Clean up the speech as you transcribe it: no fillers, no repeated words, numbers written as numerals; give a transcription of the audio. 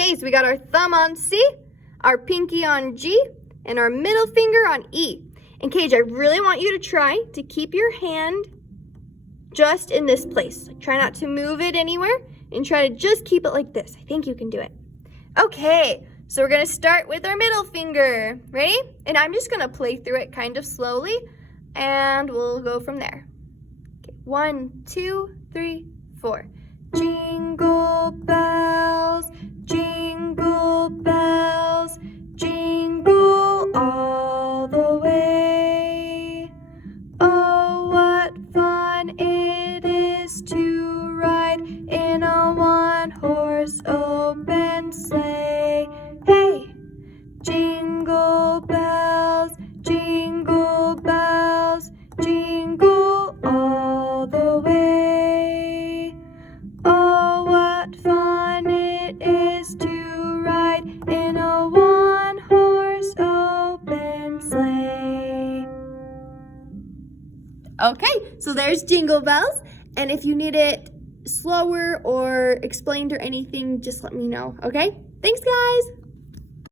Okay, so we got our thumb on C, our pinky on G, and our middle finger on E. And Cage, I really want you to try to keep your hand just in this place. Try not to move it anywhere and try to just keep it like this. I think you can do it. Okay, so we're gonna start with our middle finger. Ready? And I'm just gonna play through it kind of slowly and we'll go from there. Okay, 1, 2, 3, 4. Jingle bells, jingle bells, jingle all the way. Oh, what fun it is to ride in a one-horse open sleigh. Hey! Jingle bells, jingle bells, jingle all the way. Oh, what fun it is to ride in a one-horse open sleigh. Okay, so there's Jingle Bells, and if you need it slower or explained or anything, just let me know, okay? Thanks, guys!